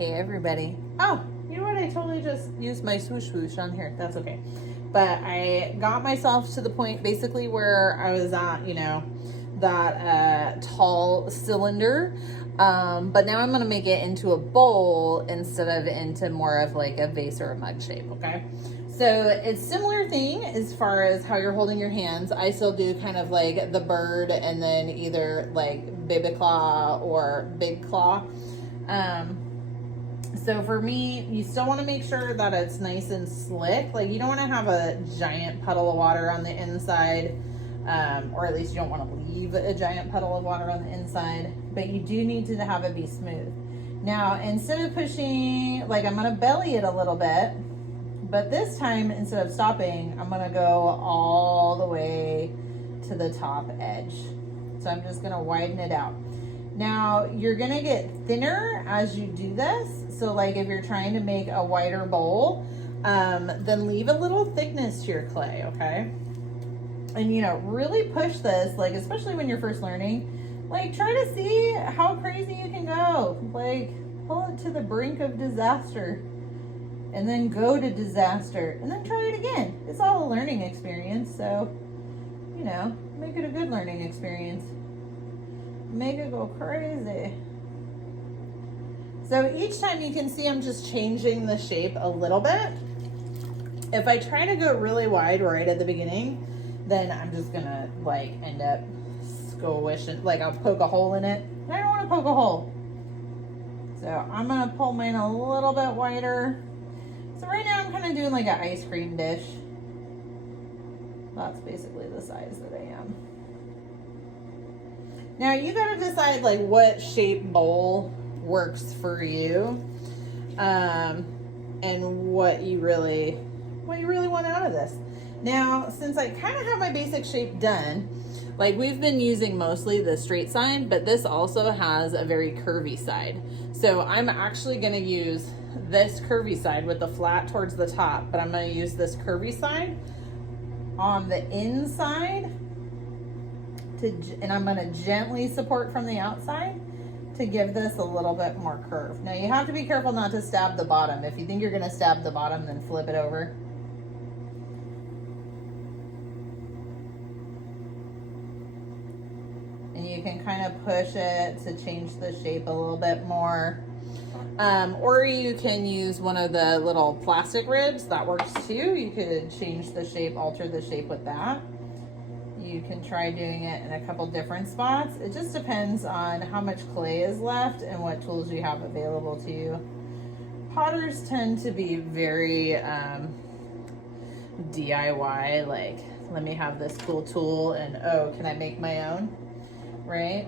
Hey everybody. Oh, you know what? I totally just used my swoosh swoosh on here. That's okay. But I got myself to the point basically where I was at, you know, that tall cylinder. But now I'm going to make it into a bowl instead of into more of like a vase or a mug shape, okay? So it's similar thing as far as how you're holding your hands. I still do kind of like the bird and then either like baby claw or big claw. So for me, you still want to make sure that it's nice and slick. Like you don't want to have a giant puddle of water on the inside, or at least you don't want to leave a giant puddle of water on the inside, but you do need to have it be smooth. Now, instead of pushing, like I'm going to belly it a little bit, but this time, instead of stopping, I'm going to go all the way to the top edge. So I'm just going to widen it out. Now, you're going to get thinner as you do this. So like if you're trying to make a wider bowl, then leave a little thickness to your clay, okay? And, you know, really push this, like, especially when you're first learning, like, try to see how crazy you can go. Like, pull it to the brink of disaster and then go to disaster and then try it again. It's all a learning experience. So, you know, make it a good learning experience. Make it go crazy. So each time you can see I'm just changing the shape a little bit. If I try to go really wide right at the beginning, then I'm just gonna like end up squishing, like I'll poke a hole in it. And I don't want to poke a hole. So I'm gonna pull mine a little bit wider. So right now I'm kind of doing like an ice cream dish. That's basically the size that I am. Now you gotta decide like what shape bowl works for you, and what you really want out of this. Now, since I kind of have my basic shape done, like we've been using mostly the straight side, but this also has a very curvy side. So I'm actually gonna use this curvy side with the flat towards the top, but I'm gonna use this curvy side on the inside and I'm gonna gently support from the outside to give this a little bit more curve. Now you have to be careful not to stab the bottom. If you think you're gonna stab the bottom, then flip it over. And you can kind of push it to change the shape a little bit more. Or you can use one of the little plastic ribs, that works too. You could change the shape, alter the shape with that. You can try doing it in a couple different spots. It just depends on how much clay is left and what tools you have available to you. Potters tend to be very DIY, like let me have this cool tool and oh, can I make my own, right?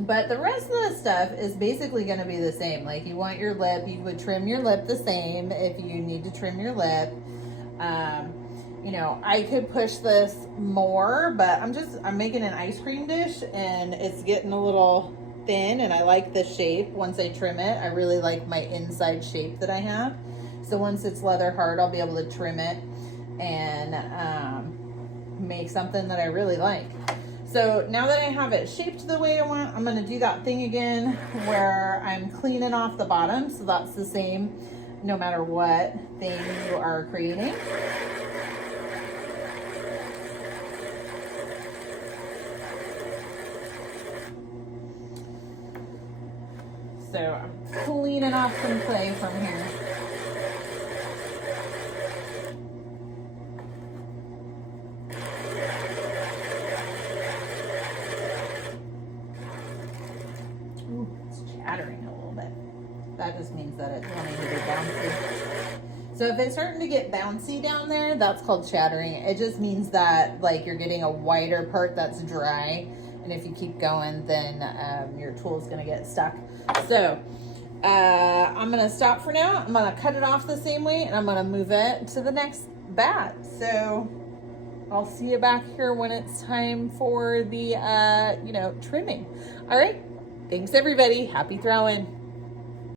But the rest of the stuff is basically going to be the same. Like you want your lip, you would trim your lip the same if you need to trim your lip. You know, I could push this more, but I'm making an ice cream dish and it's getting a little thin and I like the shape once I trim it. I really like my inside shape that I have. So once it's leather hard, I'll be able to trim it and make something that I really like. So now that I have it shaped the way I want, I'm gonna do that thing again where I'm cleaning off the bottom. So that's the same no matter what thing you are creating. So I'm cleaning off some clay from here. Ooh, it's chattering a little bit. That just means that it's wanting to be bouncy. So if it's starting to get bouncy down there, that's called chattering. It just means that like you're getting a wider part that's dry. And if you keep going, then your tool's gonna get stuck. So I'm gonna stop for now. I'm gonna cut it off the same way and I'm gonna move it to the next bat. So I'll see you back here when it's time for the, you know, trimming. All right, thanks everybody. Happy throwing.